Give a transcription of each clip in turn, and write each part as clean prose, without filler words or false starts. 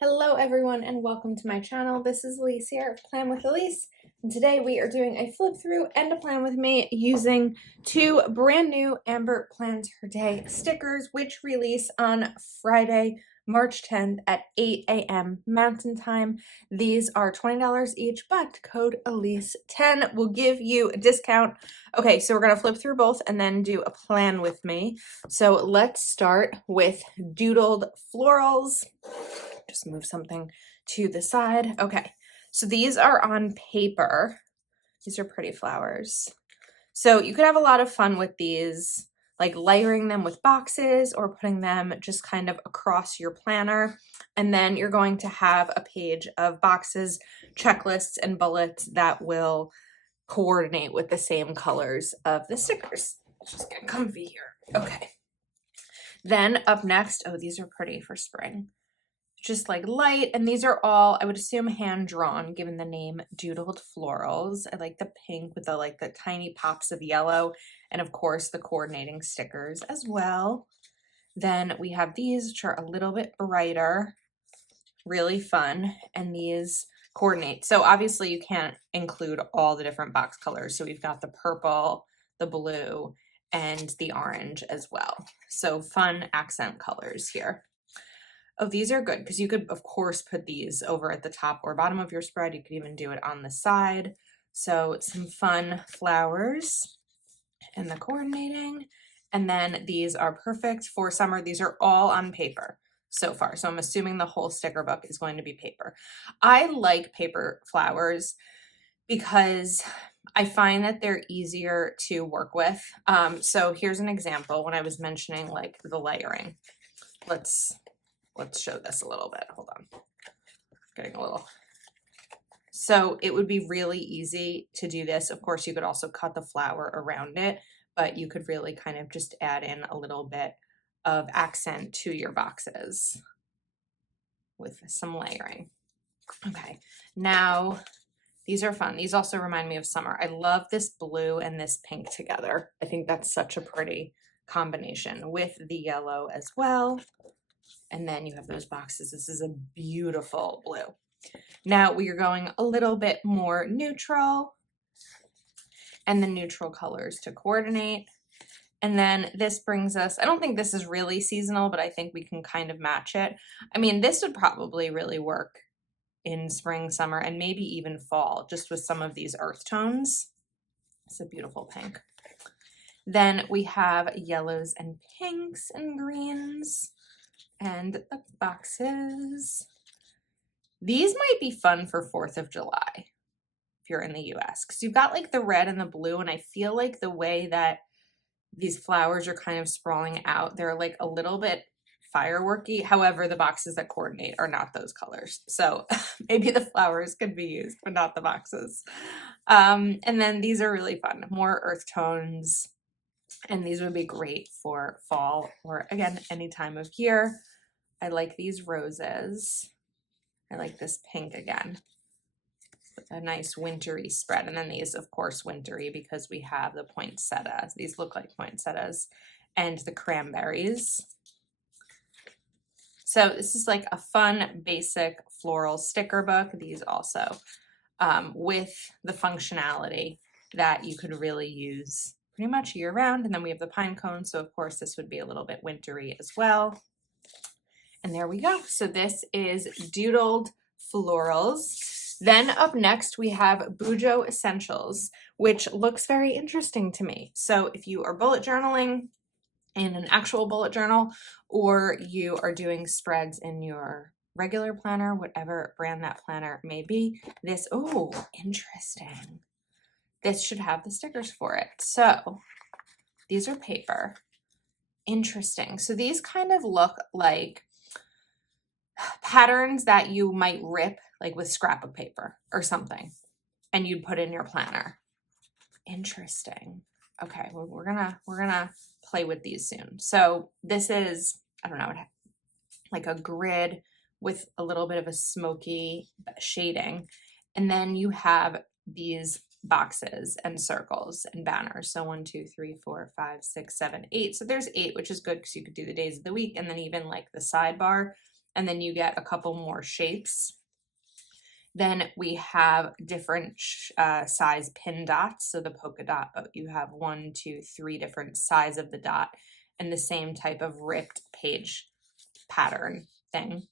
Hello everyone and welcome to my channel. This is Elise here of Plan with Elise, and today we are doing a flip through and a plan with me using two brand new Amber Plans Her Day stickers which release on Friday, March 10th at 8 a.m. Mountain Time. These are $20 each, but code Elise10 will give you a discount. Okay, so we're gonna flip through both and then do a plan with me. So let's start with Doodled Florals. Just move something to the side. Okay, so these are on paper. These are pretty flowers. So you could have a lot of fun with these, like layering them with boxes or putting them just kind of across your planner. And then you're going to have a page of boxes, checklists, and bullets that will coordinate with the same colors of the stickers. Let's just get comfy here. Okay. Then up next, oh, these are pretty for spring. Just like light, and these are all, I would assume, hand drawn given the name Doodled Florals. I like the pink with the tiny pops of yellow, and of course the coordinating stickers as well. Then we have these which are a little bit brighter, really fun, and these coordinate. So obviously you can't include all the different box colors. So we've got the purple, the blue, and the orange as well. So fun accent colors here. Oh, these are good because you could, of course, put these over at the top or bottom of your spread. You could even do it on the side. So some fun flowers and the coordinating. And then these are perfect for summer. These are all on paper so far. So I'm assuming the whole sticker book is going to be paper. I like paper flowers because I find that they're easier to work with. So here's an example when I was mentioning like the layering. Let's show this a little bit. Hold on. Getting a little. So it would be really easy to do this. Of course, you could also cut the flower around it, but you could really kind of just add in a little bit of accent to your boxes with some layering. Okay, now these are fun. These also remind me of summer. I love this blue and this pink together. I think that's such a pretty combination with the yellow as well. And then you have those boxes. This is a beautiful blue. Now we are going a little bit more neutral and the neutral colors to coordinate. And then this brings us, I don't think this is really seasonal, but I think we can kind of match it. I mean, this would probably really work in spring, summer, and maybe even fall, just with some of these earth tones. It's a beautiful pink. Then we have yellows and pinks and greens. And the boxes. These might be fun for 4th of July if you're in the US, because you've got like the red and the blue, and I feel like the way that these flowers are kind of sprawling out, they're like a little bit fireworky. However, the boxes that coordinate are not those colors. So maybe the flowers could be used, but not the boxes. And then these are really fun, more earth tones. And these would be great for fall or, again, any time of year. I like these roses. I like this pink again. A nice wintry spread. And then these, of course, wintry because we have the poinsettias. These look like poinsettias. And the cranberries. So this is like a fun, basic floral sticker book. These also with the functionality that you could really use pretty much year round. And then we have the pine cone. So of course this would be a little bit wintry as well. And there we go. So this is Doodled Florals. Then up next we have Bujo Essentials, which looks very interesting to me. So if you are bullet journaling in an actual bullet journal, or you are doing spreads in your regular planner, whatever brand that planner may be, this, oh, interesting. This should have the stickers for it. So these are paper. Interesting. So these kind of look like patterns that you might rip like with scrapbook paper or something and you'd put in your planner. Interesting. Okay, well, we're gonna play with these soon. So this is, I don't know, like a grid with a little bit of a smoky shading. And then you have these boxes and circles and banners. So 1, 2, 3, 4, 5, 6, 7, 8. So there's 8, which is good because you could do the days of the week. And then even like the sidebar and then you get a couple more shapes. Then we have different size pin dots. So the polka dot, but you have 1, 2, 3 different size of the dot and the same type of ripped page pattern thing.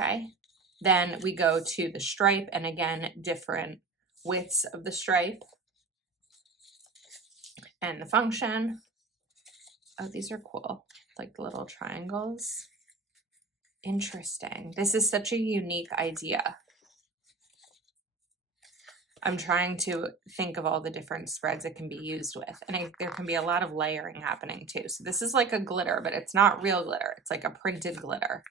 Okay. Then we go to the stripe, and again, different widths of the stripe and the function. Oh, these are cool. Like little triangles. Interesting. This is such a unique idea. I'm trying to think of all the different spreads it can be used with. And there can be a lot of layering happening too. So this is like a glitter, but it's not real glitter. It's like a printed glitter.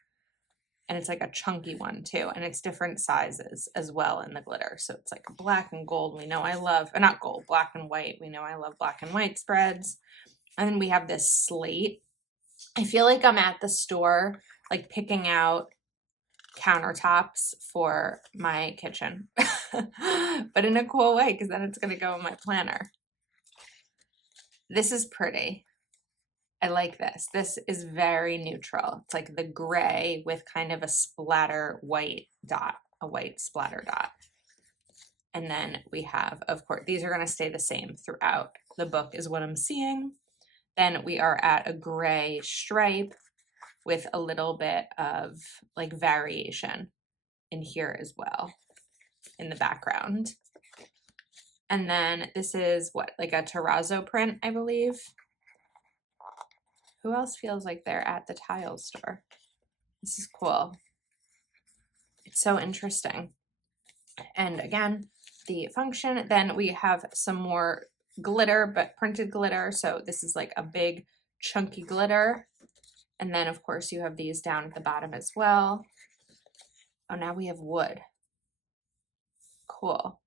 And it's like a chunky one too. And it's different sizes as well in the glitter. So it's like black and gold. We know I love, not gold, black and white. We know I love black and white spreads. And then we have this slate. I feel like I'm at the store, like picking out countertops for my kitchen, but in a cool way, because then it's going to go in my planner. This is pretty. I like this. This is very neutral. It's like the gray with kind of a splatter white dot, a white splatter dot. And then we have, of course, these are going to stay the same throughout the book is what I'm seeing. Then we are at a gray stripe with a little bit of like variation in here as well in the background. And then this is what, like a terrazzo print, I believe. Who else feels like they're at the tile store? This is cool. It's so interesting. And again, the function, then we have some more glitter, but printed glitter. So this is like a big chunky glitter. And then of course you have these down at the bottom as well. Oh, now we have wood. Cool.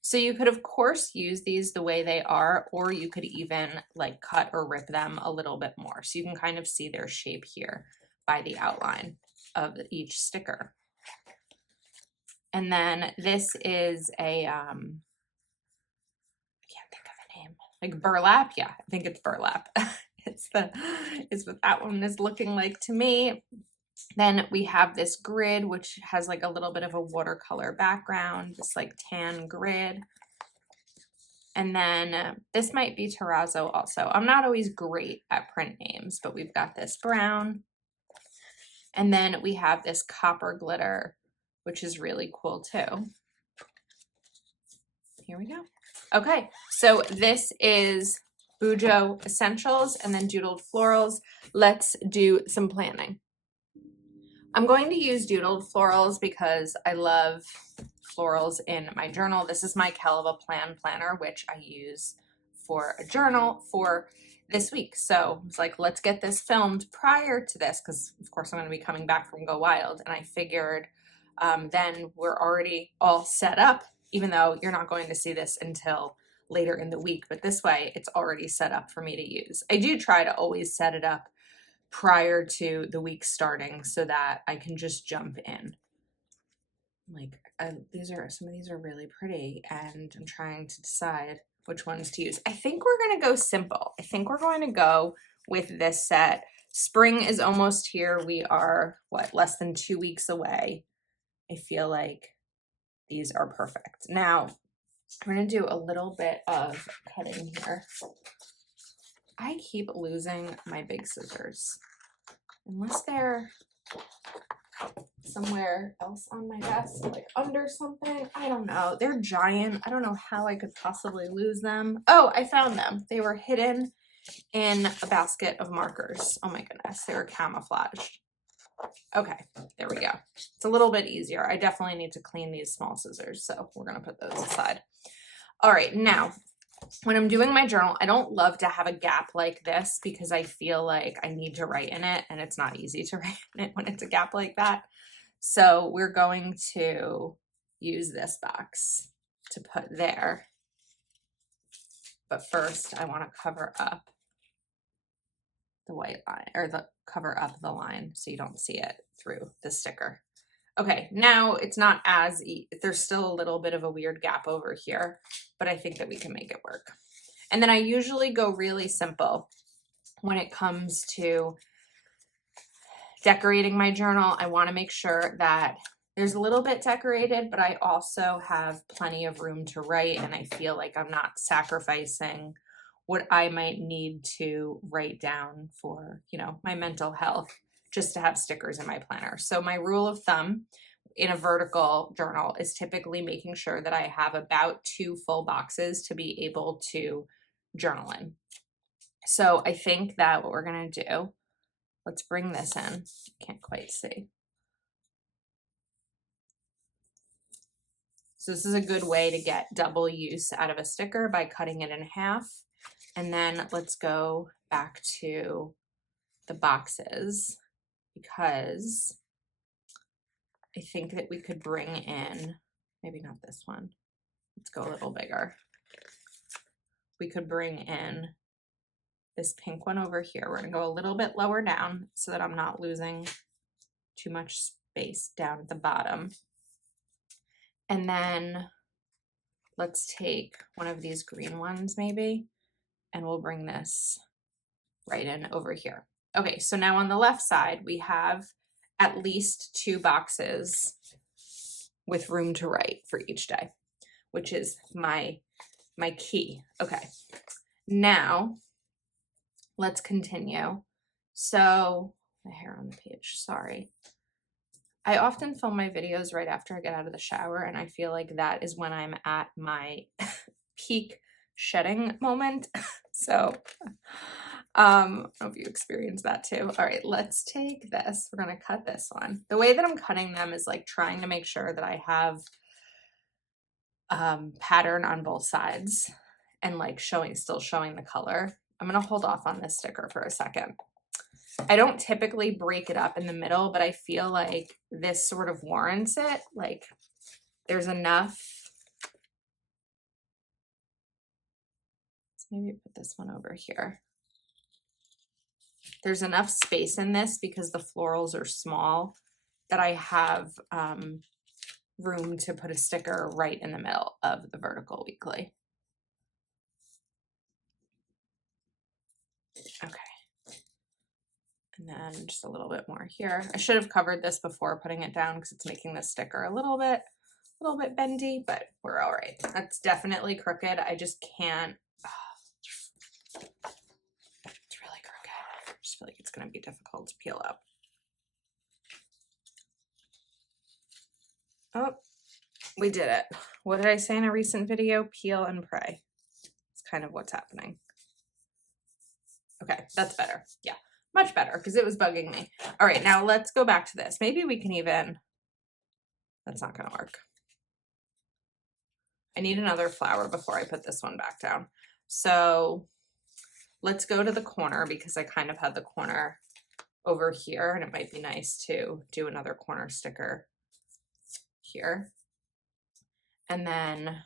So you could of course use these the way they are, or you could even like cut or rip them a little bit more. So you can kind of see their shape here by the outline of each sticker. And then this is a, I can't think of a name, like burlap. Yeah, I think it's burlap. It's what that one is looking like to me. Then we have this grid, which has like a little bit of a watercolor background, this like tan grid. And then this might be terrazzo also. I'm not always great at print names, but we've got this brown. And then we have this copper glitter, which is really cool too. Here we go. Okay, so this is Bujo Essentials and then Doodled Florals. Let's do some planning. I'm going to use Doodled Florals because I love florals in my journal. This is my Calva Plan Planner, which I use for a journal for this week. So it's like, let's get this filmed prior to this because, of course, I'm going to be coming back from Go Wild. And I figured then we're already all set up, even though you're not going to see this until later in the week. But this way, it's already set up for me to use. I do try to always set it up prior to the week starting so that I can just jump in. Like some of these are really pretty and I'm trying to decide which ones to use. I think we're going to go simple. I think we're going to go with this set. Spring is almost here. We are, less than 2 weeks away. I feel like these are perfect. Now, I'm going to do a little bit of cutting here. I keep losing my big scissors. Unless they're somewhere else on my desk, like under something. I don't know. They're giant. I don't know how I could possibly lose them. Oh, I found them. They were hidden in a basket of markers. Oh my goodness. They were camouflaged. Okay, there we go. It's a little bit easier. I definitely need to clean these small scissors, so we're going to put those aside. All right, now, when I'm doing my journal, I don't love to have a gap like this because I feel like I need to write in it, and it's not easy to write in it when it's a gap like that. So we're going to use this box to put there. But first, I want to cover up the white line, or cover up the line so you don't see it through the sticker. Okay, now it's not as, there's still a little bit of a weird gap over here, but I think that we can make it work. And then I usually go really simple when it comes to decorating my journal, I want to make sure that there's a little bit decorated, but I also have plenty of room to write, and I feel like I'm not sacrificing what I might need to write down for, you know, my mental health just to have stickers in my planner. So my rule of thumb in a vertical journal is typically making sure that I have about 2 full boxes to be able to journal in. So I think that what we're going to do, let's bring this in. Can't quite see. So this is a good way to get double use out of a sticker by cutting it in half. And then let's go back to the boxes, because I think that we could bring in, maybe not this one. Let's go a little bigger. We could bring in this pink one over here. We're gonna go a little bit lower down so that I'm not losing too much space down at the bottom. And then let's take one of these green ones maybe, and we'll bring this right in over here. Okay, so now on the left side, we have at least 2 boxes with room to write for each day, which is my key. Okay, now let's continue. So the hair on the page, sorry. I often film my videos right after I get out of the shower, and I feel like that is when I'm at my peak shedding moment. So I don't know if you experience that too. All right, let's take this. We're gonna cut this one. The way that I'm cutting them is like trying to make sure that I have pattern on both sides and like still showing the color. I'm gonna hold off on this sticker for a second. I don't typically break it up in the middle, but I feel like this sort of warrants it. Like there's enough. Let's maybe put this one over here. There's enough space in this because the florals are small that I have room to put a sticker right in the middle of the vertical weekly. Okay. And then just a little bit more here. I should have covered this before putting it down because it's making the sticker a little bit bendy, but we're all right. That's definitely crooked. I just can't. Oh, it's really crooked. I just feel like it's going to be difficult to peel up. Oh, we did it. What did I say in a recent video? Peel and pray. It's kind of what's happening. Okay, that's better. Yeah, much better because it was bugging me. All right, now let's go back to this. Maybe we can even, that's not going to work. I need another flower before I put this one back down. So let's go to the corner because I kind of had the corner over here, and it might be nice to do another corner sticker here. And then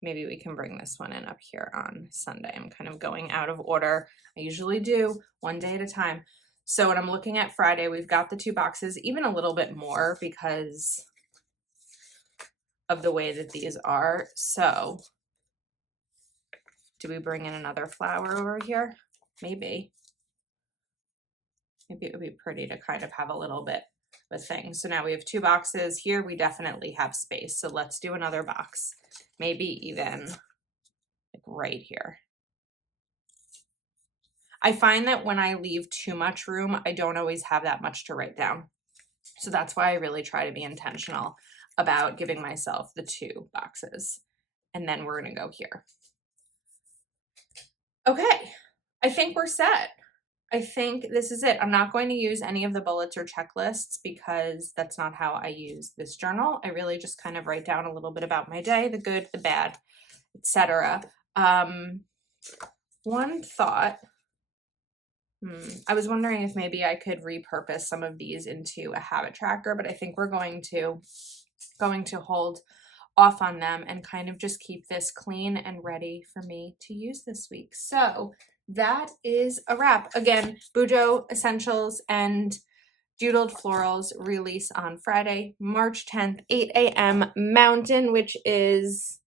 maybe we can bring this one in up here on Sunday. I'm kind of going out of order. I usually do one day at a time. So when I'm looking at Friday, we've got the 2 boxes, even a little bit more because of the way that these are. So do we bring in another flower over here? Maybe. Maybe it would be pretty to kind of have a little bit of a thing. So now we have 2 boxes. Here we definitely have space. So let's do another box. Maybe even like right here. I find that when I leave too much room, I don't always have that much to write down. So that's why I really try to be intentional about giving myself the 2 boxes. And then we're going to go here. Okay, I think we're set. I think this is it. I'm not going to use any of the bullets or checklists because that's not how I use this journal. I really just kind of write down a little bit about my day, the good, the bad, etc. One thought, I was wondering if maybe I could repurpose some of these into a habit tracker, but I think we're going to hold off on them and kind of just keep this clean and ready for me to use this week. So that is a wrap. Again, Bujo Essentials and Doodled Florals release on Friday, March 10th, 8 a.m. Mountain, which is,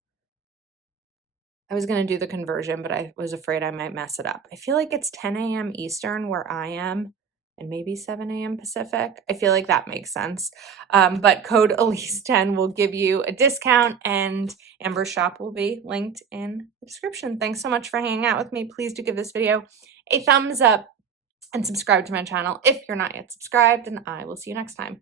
I was going to do the conversion, but I was afraid I might mess it up. I feel like it's 10 a.m. Eastern where I am. and maybe 7 a.m. Pacific. I feel like that makes sense. But code Elise10 will give you a discount, and Amber's shop will be linked in the description. Thanks so much for hanging out with me. Please do give this video a thumbs up and subscribe to my channel if you're not yet subscribed, and I will see you next time.